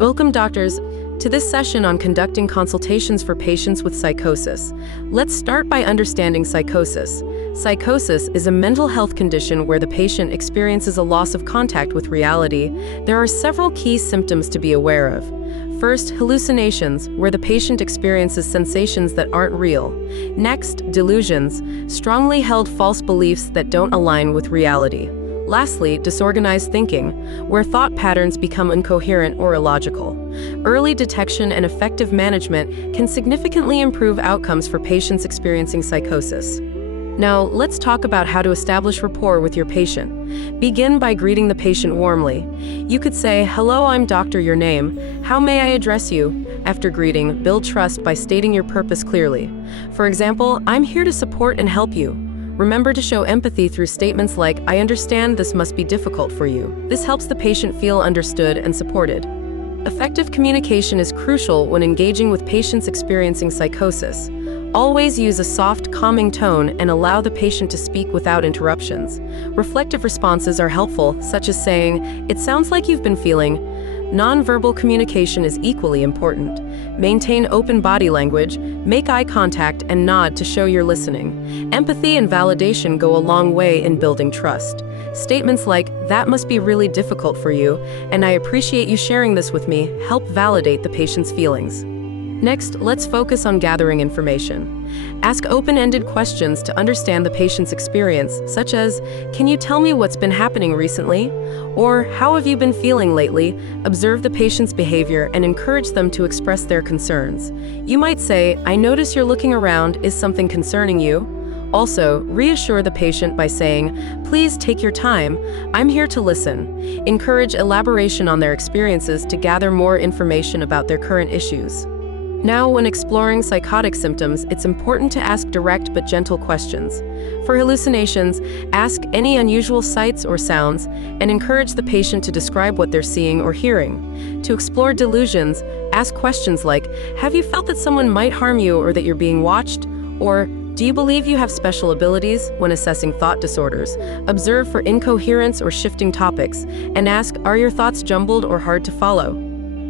Welcome, doctors, to this session on conducting consultations for patients with psychosis. Let's start by understanding psychosis. Psychosis is a mental health condition where the patient experiences a loss of contact with reality. There are several key symptoms to be aware of. First, hallucinations, where the patient experiences sensations that aren't real. Next, delusions, strongly held false beliefs that don't align with reality. Lastly, disorganized thinking, where thought patterns become incoherent or illogical. Early detection and effective management can significantly improve outcomes for patients experiencing psychosis. Now, let's talk about how to establish rapport with your patient. Begin by greeting the patient warmly. You could say, "Hello, I'm Doctor, your name. How may I address you?" After greeting, build trust by stating your purpose clearly. For example, "I'm here to support and help you." Remember to show empathy through statements like, "I understand this must be difficult for you." This helps the patient feel understood and supported. Effective communication is crucial when engaging with patients experiencing psychosis. Always use a soft, calming tone and allow the patient to speak without interruptions. Reflective responses are helpful, such as saying, "It sounds like you've been feeling." Nonverbal communication is equally important. Maintain open body language, make eye contact, and nod to show you're listening. Empathy and validation go a long way in building trust. Statements like, "That must be really difficult for you, and I appreciate you sharing this with me," help validate the patient's feelings. Next, let's focus on gathering information. Ask open-ended questions to understand the patient's experience, such as, "Can you tell me what's been happening recently?" Or, "How have you been feeling lately?" Observe the patient's behavior and encourage them to express their concerns. You might say, "I notice you're looking around. Is something concerning you?" Also, reassure the patient by saying, "Please take your time. I'm here to listen." Encourage elaboration on their experiences to gather more information about their current issues. Now, when exploring psychotic symptoms, it's important to ask direct but gentle questions. For hallucinations, ask any unusual sights or sounds, and encourage the patient to describe what they're seeing or hearing. To explore delusions, ask questions like, "Have you felt that someone might harm you or that you're being watched?" Or, "Do you believe you have special abilities?" When assessing thought disorders, observe for incoherence or shifting topics, and ask, "Are your thoughts jumbled or hard to follow?"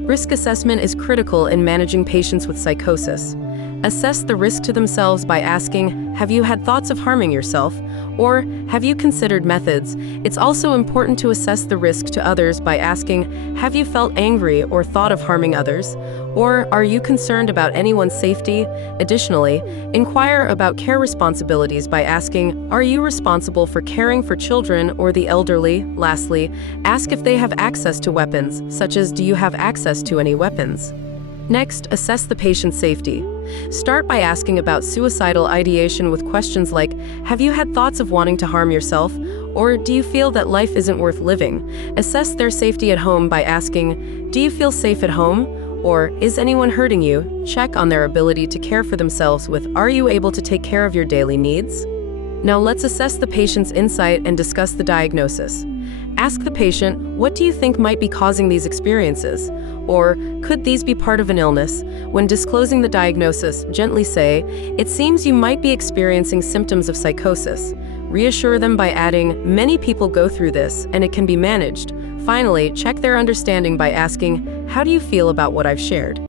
Risk assessment is critical in managing patients with psychosis. Assess the risk to themselves by asking, "Have you had thoughts of harming yourself?" Or, "Have you considered methods?" It's also important to assess the risk to others by asking, "Have you felt angry or thought of harming others?" Or, "Are you concerned about anyone's safety?" Additionally, inquire about care responsibilities by asking, "Are you responsible for caring for children or the elderly?" Lastly, ask if they have access to weapons, such as, "Do you have access to any weapons?" Next, assess the patient's safety. Start by asking about suicidal ideation with questions like, "Have you had thoughts of wanting to harm yourself?" Or, "Do you feel that life isn't worth living?" Assess their safety at home by asking, "Do you feel safe at home?" Or, "Is anyone hurting you?" Check on their ability to care for themselves with, "Are you able to take care of your daily needs?" Now let's assess the patient's insight and discuss the diagnosis. Ask the patient, "What do you think might be causing these experiences?" Or, "Could these be part of an illness?" When disclosing the diagnosis, gently say, "It seems you might be experiencing symptoms of psychosis." Reassure them by adding, "Many people go through this, and it can be managed." Finally, check their understanding by asking, "How do you feel about what I've shared?"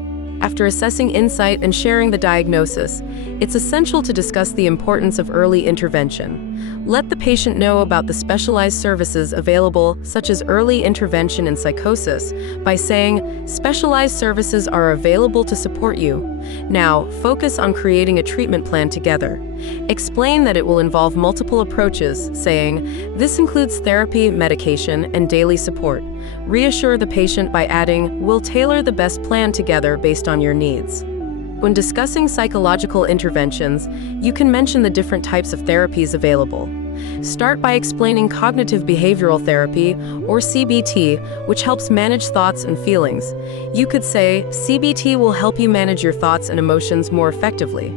After assessing insight and sharing the diagnosis, it's essential to discuss the importance of early intervention. Let the patient know about the specialized services available, such as early intervention in psychosis, by saying, "Specialized services are available to support you." Now, focus on creating a treatment plan together. Explain that it will involve multiple approaches, saying, "This includes therapy, medication, and daily support." Reassure the patient by adding, "We'll tailor the best plan together based on your needs." When discussing psychological interventions, you can mention the different types of therapies available. Start by explaining cognitive behavioral therapy, or CBT, which helps manage thoughts and feelings. You could say, "CBT will help you manage your thoughts and emotions more effectively."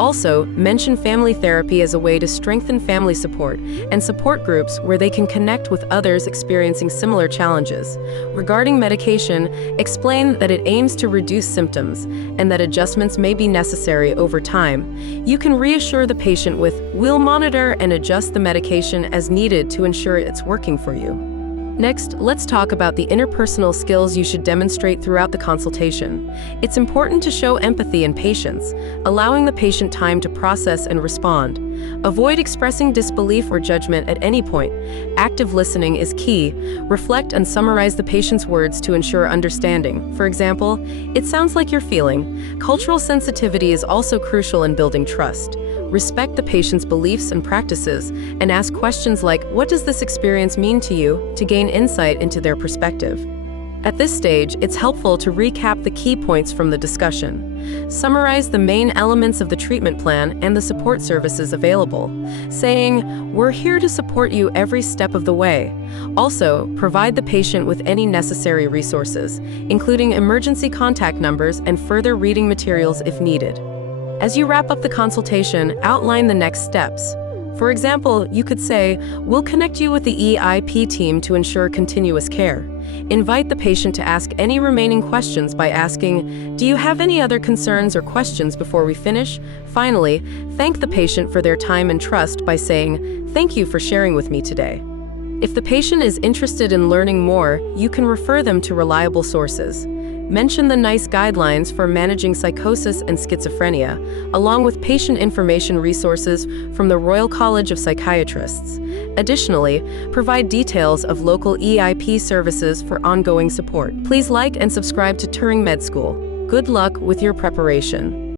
Also, mention family therapy as a way to strengthen family support and support groups where they can connect with others experiencing similar challenges. Regarding medication, explain that it aims to reduce symptoms and that adjustments may be necessary over time. You can reassure the patient with, "We'll monitor and adjust the medication as needed to ensure it's working for you." Next, let's talk about the interpersonal skills you should demonstrate throughout the consultation. It's important to show empathy and patience, allowing the patient time to process and respond. Avoid expressing disbelief or judgment at any point. Active listening is key. Reflect and summarize the patient's words to ensure understanding. For example, "It sounds like you're feeling." Cultural sensitivity is also crucial in building trust. Respect the patient's beliefs and practices, and ask questions like, "What does this experience mean to you?" to gain insight into their perspective. At this stage, it's helpful to recap the key points from the discussion. Summarize the main elements of the treatment plan and the support services available, saying, "We're here to support you every step of the way." Also, provide the patient with any necessary resources, including emergency contact numbers and further reading materials if needed. As you wrap up the consultation, outline the next steps. For example, you could say, "We'll connect you with the EIP team to ensure continuous care." Invite the patient to ask any remaining questions by asking, "Do you have any other concerns or questions before we finish?" Finally, thank the patient for their time and trust by saying, "Thank you for sharing with me today." If the patient is interested in learning more, you can refer them to reliable sources. Mention the NICE guidelines for managing psychosis and schizophrenia, along with patient information resources from the Royal College of Psychiatrists. Additionally, provide details of local EIP services for ongoing support. Please like and subscribe to TuringMedSchool. Good luck with your preparation.